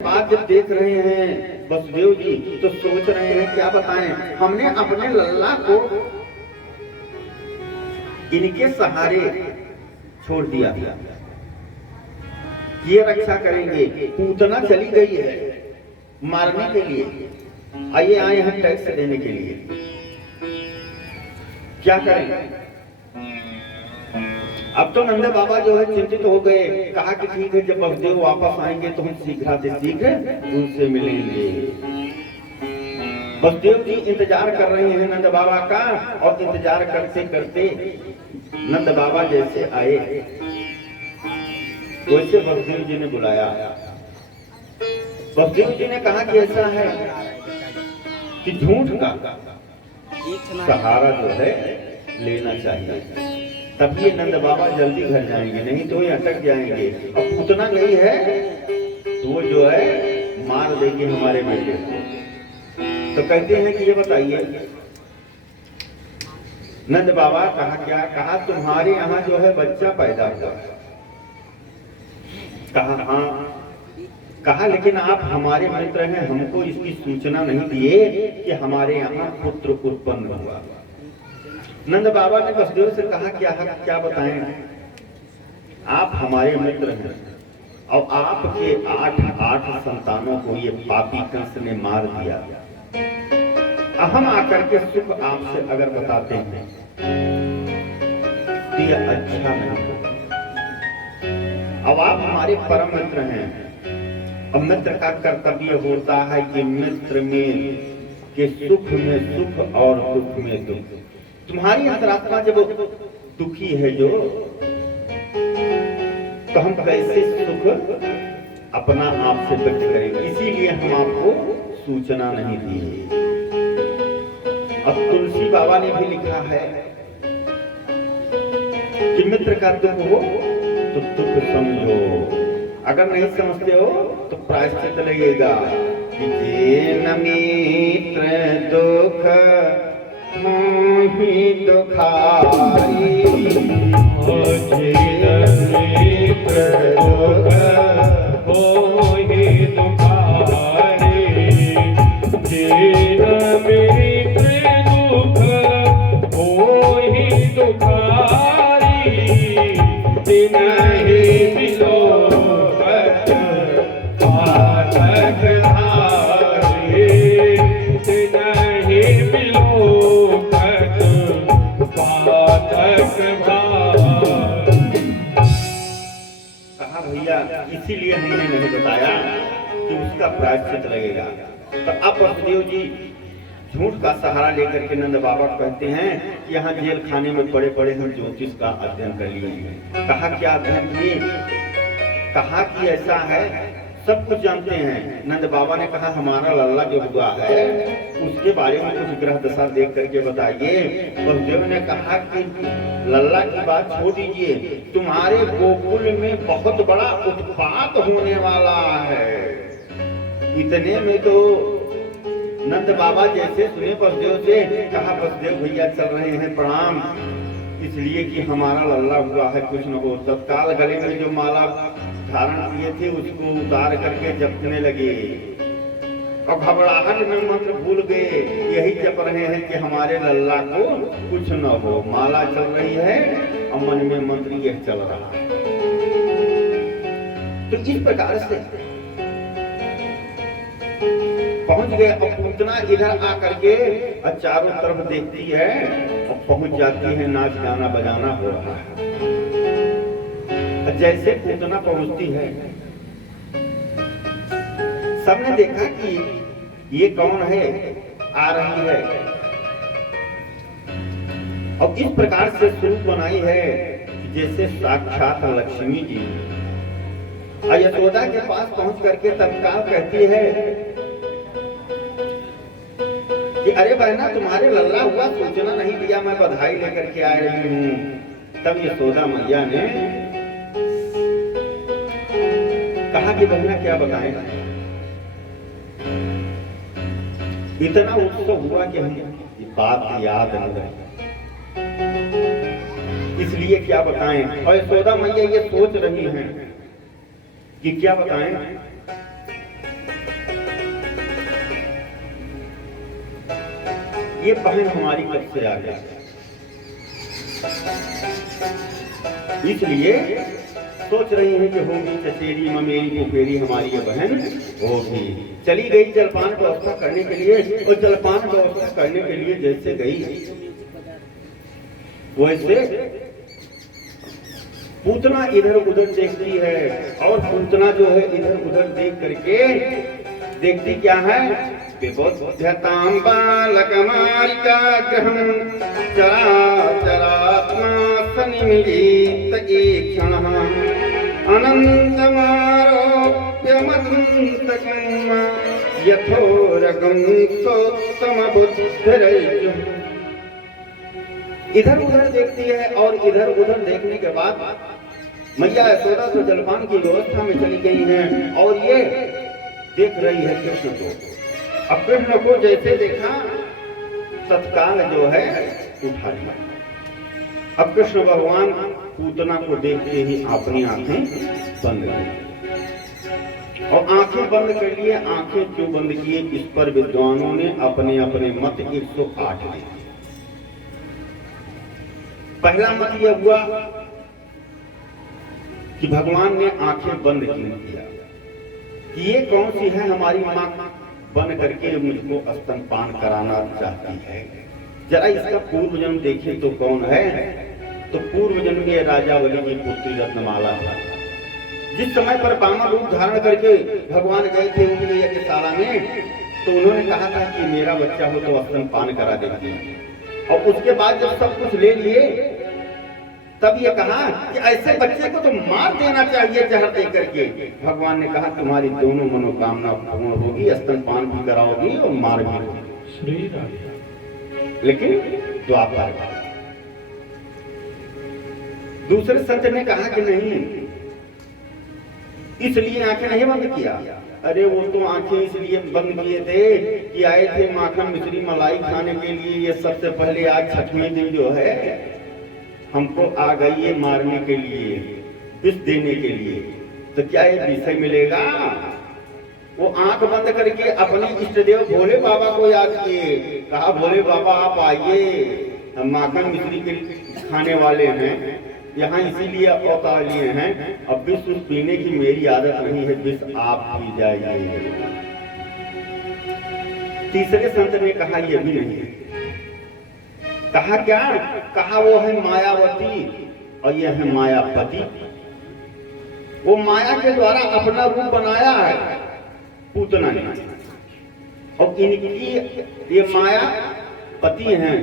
बात जब देख रहे हैं वसुदेव जी तो सोच रहे हैं क्या बताएं, हमने अपने लल्ला को इनके सहारे छोड़ दिया, ये रक्षा करेंगे। पूतना चली गई है मारने के लिए, आइए आए हैं टैक्स देने के लिए, क्या करें। अब तो नंद बाबा जो है चिंतित हो गए, कहा कि ठीक है जब वसुदेव वापस आएंगे तो हम शीघ्र से शीघ्र उनसे मिलेंगे। वसुदेव जी इंतजार कर रहे हैं नंद बाबा का, और इंतजार करते करते नंद बाबा जैसे आए वैसे वसुदेव जी ने बुलाया। वसुदेव जी ने कहा कि ऐसा है कि झूठ का सहारा जो है लेना चाहिए, तब ये नंद बाबा जल्दी घर जाएंगे, नहीं तो ये अटक जाएंगे। अब पूतना गई है तो वो जो है मार देगी हमारे बेटे को। तो कहते हैं कि ये बताइए नंद बाबा कहा क्या, कहा तुम्हारे यहाँ जो है बच्चा पैदा हुआ। कहा हाँ। कहा लेकिन आप हमारे मित्र हैं, हमको इसकी सूचना नहीं दिए कि हमारे यहाँ पुत्र उत्पन्न हुआ। नंद बाबा ने वसुदेव से कहा क्या बताएं, आप हमारे मित्र हैं और आपके आठ संतानों को ये पापी कंस ने मार दिया। अब हम आकर के सुख आपसे अगर बताते हैं तो ये अच्छा नहीं होगा। अब आप हमारे परम मित्र हैं, अब मित्र का कर्तव्य होता है कि मित्र में के सुख में सुख और दुख में दुख। तुम्हारी अंतरात्मा जब दुखी है जो, तो हम कैसे सुख अपना आप से व्यक्त करेंगे, इसीलिए हम आपको सूचना नहीं दी। अब तुलसी बाबा ने भी लिखा है कि मित्र का दुख हो तो दुख समझो, अगर नहीं समझते हो तो प्रायश्चित लगेगा कि जेन मित्र दुख मोहि दुखारी, जेन मित्र दुख मोहि दुखारी, जेन मित्र दुख मोहि दुखारी, तिनहि मिलो इसीलिए हमने नहीं बताया कि उसका प्रायश्चित लगेगा। तो अब वसुदेव जी झूठ का सहारा लेकर के नंद बाबा कहते हैं कि यहाँ जेल खाने में पड़े पड़े हम ज्योतिष का अध्ययन कर लिए। कहा क्या अध्ययन किए, कहा कि ऐसा है सब कुछ जानते हैं। नंद बाबा ने कहा हमारा लल्ला जो हुआ है उसके बारे में कुछ ग्रह दशा देख करके बताइए। वसुदेव ने कहा कि लल्ला की बात छोड़ दीजिए, तुम्हारे गोकुल में बहुत बड़ा उत्पात होने वाला है। इतने में तो नंद बाबा जैसे सुने वसुदेव से, कहा वसुदेव भैया चल रहे हैं प्रणाम, इसलिए कि हमारा लल्ला हुआ है कुछ न हो। तत्काल गले में जो माला धारण किए थे उसको उतार करके जपने लगे और घबराहट में मंत्र भूल गए, यही जप रहे हैं कि हमारे लल्ला को कुछ न हो। माला चल रही है और मन में मंत्र यह चल रहा है। तो इस प्रकार से पहुंच गए। अब पूतना इधर आकर के चारों तरफ देखती है और पहुंच जाती है, नाच गाना बजाना हो रहा है। जैसे पूतना पहुंचती है सबने देखा कि ये कौन है, आ रही है, और इस प्रकार से स्वरूप बनाई है जैसे साक्षात लक्ष्मी जी। यशोदा के पास पहुंच करके तत्काल कहती है कि अरे बहना तुम्हारे लल्ला हुआ, सूचना नहीं दिया, मैं बधाई लेकर के आ रही हूँ। तब यशोदा मैया ने कहा कि बहना क्या बताएं, इतना उत्सव हुआ कि हम बात याद नहीं रही, इसलिए क्या बताएं। और यशोदा मैया ये सोच रही हैं कि क्या बताएं। ये बहन हमारी कब से आ गई, इसलिए सोच रही है कि होगी चचेरी ममेरी पुपेरी हमारी ये बहन होगी। चली गई जलपान व्यवस्था करने के लिए, और जलपान व्यवस्था करने के लिए जैसे गई वैसे पूतना इधर उधर देखती है, और पूतना जो है इधर उधर देख करके देखती क्या है, विबुध्यतां बालकमालिका ग्रहं चराचरात्मा सन्निमिलित ईक्षणः अनन्तमारोप्यमदन्तकं यथोरगं सोत्तमबुद्धिरैजुः। इधर उधर देखती है, और इधर उधर देखने के बाद मैया यशोदा तो जलपान की व्यवस्था में चली गई हैं, और ये देख रही है कृष्ण को। अब कृष्ण को जैसे देखा तत्काल जो है उठा लिया। अब कृष्ण भगवान पूतना को देखते ही अपनी आंखें बंद कर, और आंखें बंद कर लिए। आंखें क्यों बंद किए, इस पर विद्वानों ने अपने अपने मत 108 दिए। पहला मत यह हुआ कि भगवान ने आंखें बंद क्यों किया, कि ये कौन सी है हमारी मां बन करके मुझको स्तनपान कराना चाहती है। जरा इसका पूर्व जन्म देखें तो कौन है, तो पूर्व जन्म में राजावली की पुत्री रत्नमाला है। जिस समय पर बामन रूप धारण करके भगवान गए थे उनके यज्ञशाला में, तो उन्होंने कहा था कि मेरा बच्चा हो तो स्तनपान करा देंगे। और उसके बाद जब सब कुछ ले लिए, तब ये कहा कि ऐसे बच्चे को तो मार देना चाहिए जहर दे करके। भगवान ने कहा तुम्हारी दोनों मनोकामना पूर्ण होगी, स्तनपान भी कराओगी और मार भी होगी। लेकिन द्वापर दूसरे संत ने कहा कि नहीं, इसलिए आंखें नहीं बंद किया। अरे वो तो आंखें इसलिए बंद किए थे कि आए थे माखन मिश्री मलाई खाने के लिए। ये सबसे पहले आज छठवें दिन जो है हमको आ गई है मारने के लिए, विष देने के लिए, तो क्या ये विषय मिलेगा? वो आंख बंद करके अपने इष्टदेव भोले बाबा को याद किए। कहा भोले बाबा आप आइए, हम माखन मिश्री के खाने वाले हैं, यहाँ इसीलिए अवतार लिए हैं। अब विष पीने की मेरी आदत नहीं है, विष आप पी जाइए। तीसरे संत ने कहा यह भी नहीं है। कहा क्या? कहा वो है मायावती और यह है मायापति। वो माया के द्वारा अपना रूप बनाया है पूतना ने, और इनकी ये माया पति हैं,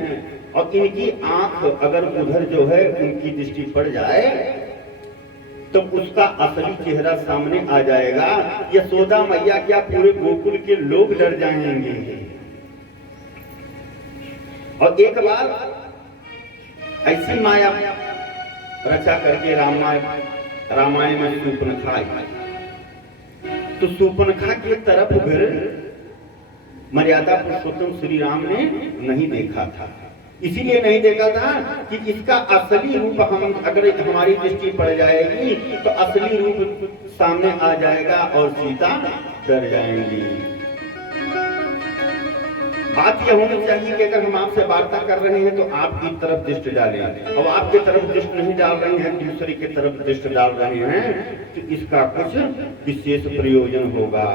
और इनकी आंख अगर उधर जो है उनकी दृष्टि पड़ जाए तो उसका असली चेहरा सामने आ जाएगा। यशोदा मैया क्या पूरे गोकुल के लोग डर जाएंगे। और एक बार ऐसी माया रचा करके रामायण में शूर्पणखा आई, तो शूर्पणखा की तरफ फिर मर्यादा पुरुषोत्तम श्री राम ने नहीं देखा था। इसीलिए नहीं देखा था कि इसका असली रूप हम अगर हमारी दृष्टि पड़ जाएगी तो असली रूप सामने आ जाएगा और सीता डर जाएंगी। बात यह होनी चाहिए कि अगर हम आपसे वार्ता कर रहे हैं तो आपकी तरफ दृष्टि डालें, और आपके तरफ दृष्टि नहीं डाल रहे हैं, दूसरे की तरफ दृष्टि डाल रहे हैं, तो इसका कुछ विशेष प्रयोजन होगा।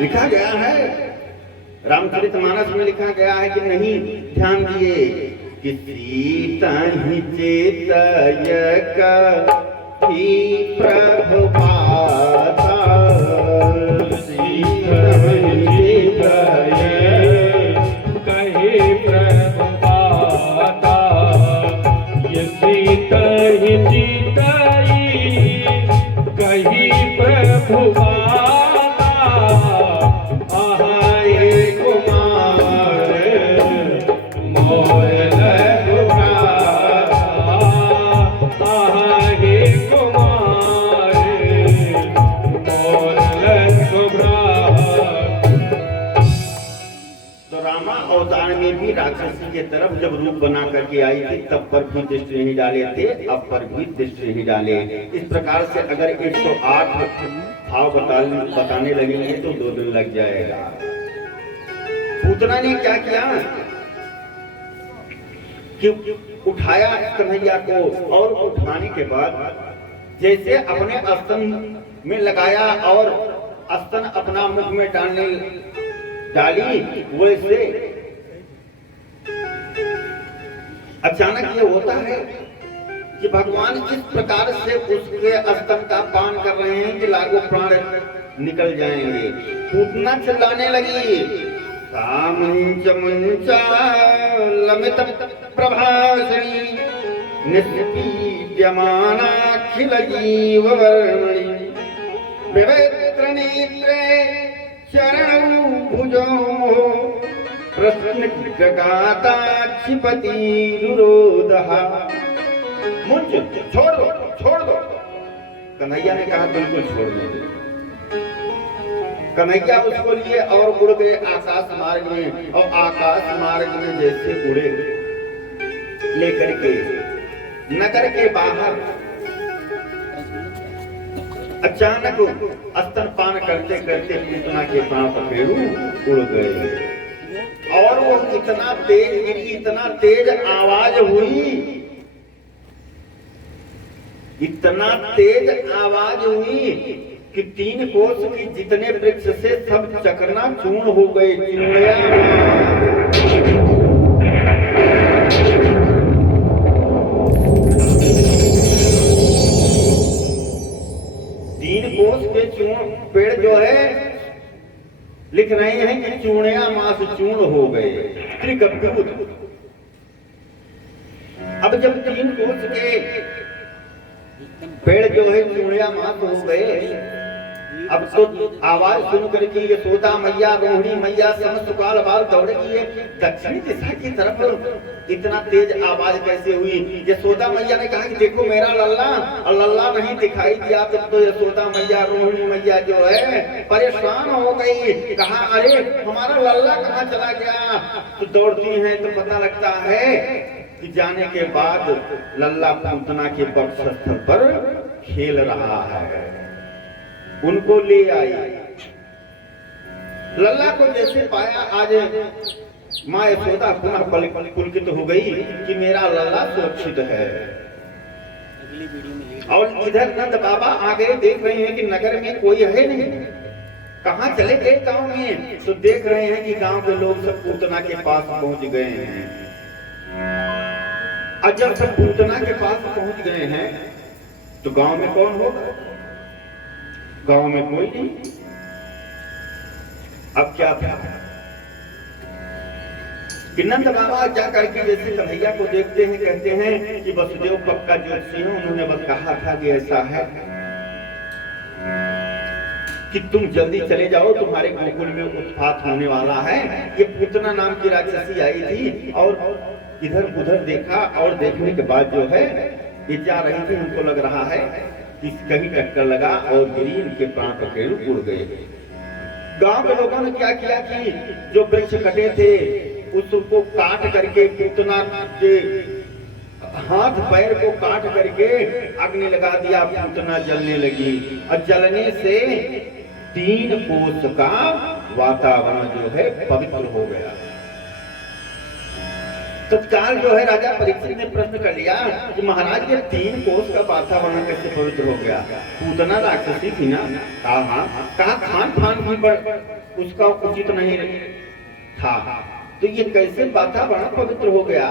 लिखा गया है, रामचरितमानस में लिखा गया है कि नहीं, ध्यान दिए कि सीता ही चेतयका ही प्रभु पाता, सीता ही कहे प्रभु पाता, ये सीता ही कही प्रभु पाता, आए कुमार मोर लघुराता, आए कुमार मोर लघुराता। तो रामा अवतार में भी राक्षसी के तरफ जब रूप बना करके आई थी तब पर भी दृष्टि नहीं डाले थे, अब पर भी दृष्टि नहीं डाले। इस प्रकार से अगर 108 भाव बताने लगेंगे तो 2 दिन लग जाएगा। पूतना ने क्या किया कि उठाया कन्हैया को, और उठाने के बाद जैसे अपने स्तन में लगाया और स्तन अपना मुख में डाली, वैसे अचानक ये होता है कि भगवान इस प्रकार से उसके स्तन का पान कर रहे हैं कि लागू प्राण निकल जाएंगे। पूतना चिल्लाने लगी, सामंच मंचा लमित प्रभासिनी निस्पीड्यमानाखिल जीव वर्मणि विवेत्र नेत्रे चरणौ भुजौ प्रश्नगाता क्षिपति रुरोदः। मुझ छोड़ दो, छोड़ दो। कन्हैया ने कहा बिल्कुल छोड़ दो। कन्हैया उसको लिए और उड़ गए आकाश मार्ग में, और आकाश मार्ग में जैसे उड़े लेकर के नगर के बाहर अचानक स्तनपान करते करते पूतना के प्राण पखेरु उड़ गए, और वो इतना तेज गिरी, इतना तेज आवाज हुई, इतना तेज आवाज हुई कि 3 कोस की जितने वृक्ष से सब चकना चूर्ण हो गए। चिड़िया 3 कोस के चूर्ण पेड़ जो है लिख रहे हैं कि चूर्णया मास चूर्ण हो गए, त्रिकप्युत। अब जब 3 कोस के पेड़ जो है चूड़िया मात हो गए, अब तो आवाज सुन करके यशोदा मैया, रोहिणी मैया समस्त काल बाल दौड़े किए दक्षिणी दिशा की तरफ। इतना तेज आवाज कैसे हुई? यशोदा मैया ने कहा कि देखो मेरा लल्ला, और लल्ला नहीं दिखाई दिया। तो यशोदा मैया, रोहिणी मैया जो है परेशान हो गई, कहा अरे हमारा लल्ला कहाँ चला गया? तो दौड़ती है तो पता लगता है कि जाने के बाद लल्ला पूतना के वक्षस्थल पर खेल रहा है। उनको ले आई। लल्ला को जैसे पाया, आज माँ यशोदा पुनः पुलकित हो गई कि मेरा लल्ला सुरक्षित है। और इधर नंद बाबा आ गए, देख रहे हैं कि नगर में कोई है नहीं, कहाँ चले गए गांव में? तो देख रहे हैं कि गांव के लोग सब पूतना के पास पहुंच गए हैं। और जब सब पूतना के पास पहुंच गए हैं तो गांव में कौन होगा? गांव में कोई नहीं। अब क्या था कि नंद बाबा जा करके जैसे कन्हैया को देखते हैं, कहते हैं कि वसुदेव पक्का ज्योतिषी है, उन्होंने बस कहा था कि ऐसा है कि तुम जल्दी चले जाओ, तुम्हारे गोकुल में उत्पात होने वाला है। ये पूतना नाम की राक्षसी आई थी और इधर उधर देखा, और देखने के बाद जो है ये जा रही थी, उनको लग रहा है कि कहीं टक्कर लगा और गिरी, इनके प्राण पखेरु उड़ गए। गांव के लोगों ने क्या किया कि जो वृक्ष कटे थे उसको काट करके पूतना के हाथ पैर को काट करके अग्नि लगा दिया, पूतना जलने लगी, और जलने से 3 कोस का वातावरण जो है पवित्र हो गया। तत्काल जो है राजा परीक्षित ने प्रश्न कर लिया कि महाराज ये 3 कोस का वातावरण कैसे पवित्र हो गया? पूतना राक्षसी थी ना? कहा खान पान भी उसका उचित नहीं था, तो ये कैसे वातावरण पवित्र हो गया?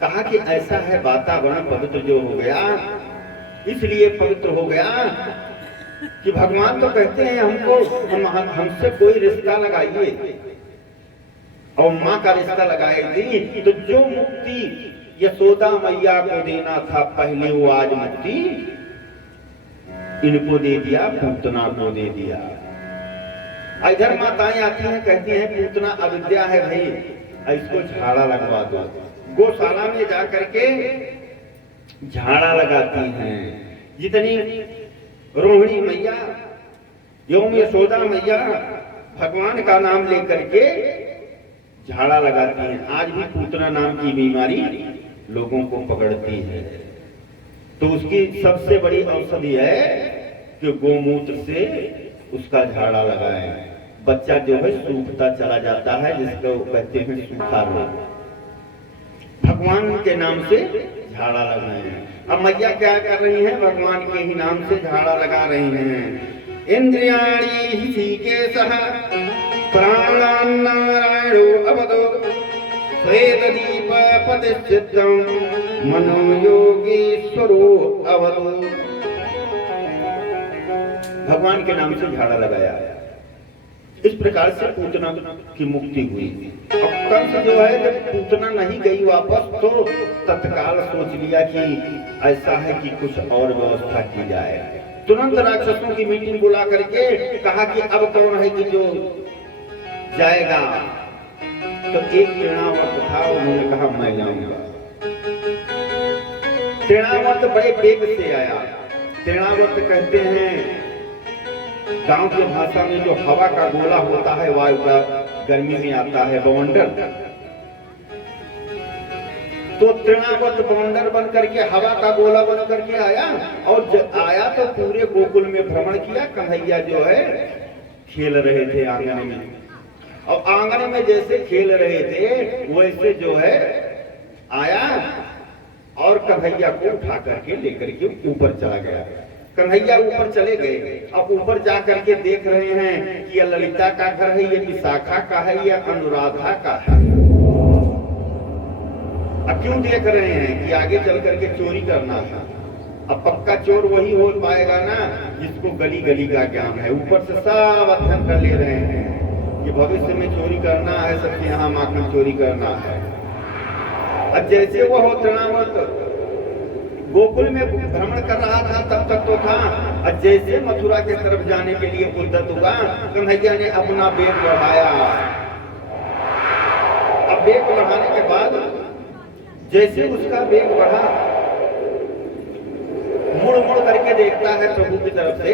कहा कि ऐसा है, वातावरण पवित्र जो हो गया इसलिए पवित्र हो गया कि भगवान तो कहते हैं हमको हमसे कोई रिश्ता लगाइए, और माँ का रिश्ता लगाई थी, तो जो मुक्ति यशोदा मैया को देना था पहले, वो आज मुक्ति इनको दे दिया, पूतना को दे दिया। इधर माताएं आती हैं, कहती हैं पूतना अविद्या है भाई, इसको झाड़ा लगवा दो। गौशाला में जा करके झाड़ा लगाती हैं। जितनी रोहिणी मैया एवं यशोदा मैया भगवान का नाम लेकर के झाड़ा लगाती हैं। आज भी पूतना नाम की बीमारी लोगों को पकड़ती है, तो उसकी सबसे बड़ी औषधि है कि गोमूत्र से उसका झाड़ा लगाएं। बच्चा जो है सूखता चला जाता है, जिसको कहते हैं सूखा रोग। भगवान के नाम से झाड़ा लगाए हैं। अब मैया क्या कर रही हैं? भगवान के ही नाम से झाड़ा लगा रही हैं। इंद्रियाणि ऋषिकेशः प्राणान्नारायणो अवदो श्वेतदीप प्रतिष्ठितं मनो योगीश्वरो अवदो। भगवान के नाम से झाड़ा लगाया। इस प्रकार से पूतना की मुक्ति हुई। अब कंस जो है जब पूतना नहीं गई वापस, तो तत्काल सोच लिया कि ऐसा है कि कुछ और व्यवस्था की जाए। तुरंत राक्षसों की मीटिंग बुला करके कहा कि अब कौन है कि जो जाएगा। तो एक तृणावर्त था, उन्होंने कहा मैं जाऊंगा। तृणावर्त बड़े वेग से आया। तृणावर्त कहते हैं गांव की भाषा में जो हवा का गोला होता है, वायु का, गर्मी में आता है बवंडर, तो तृणावर्त बवंडर बन करके हवा का गोला बन करके आया। और जब आया तो पूरे गोकुल में भ्रमण किया। कन्हैया जो है खेल रहे थे आंगन में, और आंगन में जैसे खेल रहे थे वैसे जो है आया और कन्हैया को उठा करके लेकर के ऊपर चला गया। कन्हैया ऊपर चले गए। अब ऊपर जा करके देख रहे हैं कि यह ललिता का घर है, ये विशाखा का है, या अनुराधा का है। अब क्यों देख रहे हैं कि आगे चल करके चोरी करना था। अब पक्का चोर वही हो पाएगा ना जिसको गली गली का ज्ञान है। ऊपर से सब अध्ययन कर ले रहे हैं कि भविष्य में चोरी करना है, सबके यहाँ माखन चोरी करना है। अब जैसे वो हो तृणावर्त गोकुल में भ्रमण कर रहा था, तब तक तो था। और जैसे मथुरा के तरफ जाने के लिए उद्यत हुआ, कन्हैया ने अपना वेग बढ़ाया। अब वेग बढ़ाने के बाद जैसे उसका वेग बढ़ा, मुड़ मुड़ करके देखता है प्रभु की तरफ से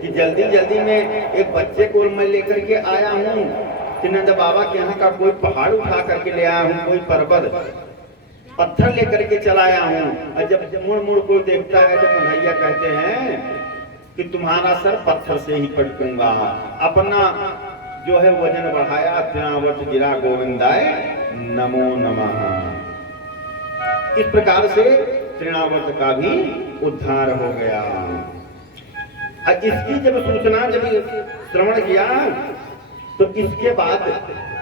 कि जल्दी जल्दी में एक बच्चे को मैं लेकर के आया हूँ कि नंद बाबा के यहाँ का कोई पहाड़ उठा करके ले आया हूँ, कोई पर्वत पत्थर लेकर के चलाया हूँ। और जब मुड़ मुड़ को देखता है तो कन्हैया कहते हैं कि तुम्हारा सर पत्थर से ही पटकूंगा। अपना जो है वजन बढ़ाया। तृणावर्त गिरा गोविंदाय नमो नमः। इस प्रकार से तृणावर्त का भी उद्धार हो गया। इसकी जब सूचना जब श्रवण किया तो इसके बाद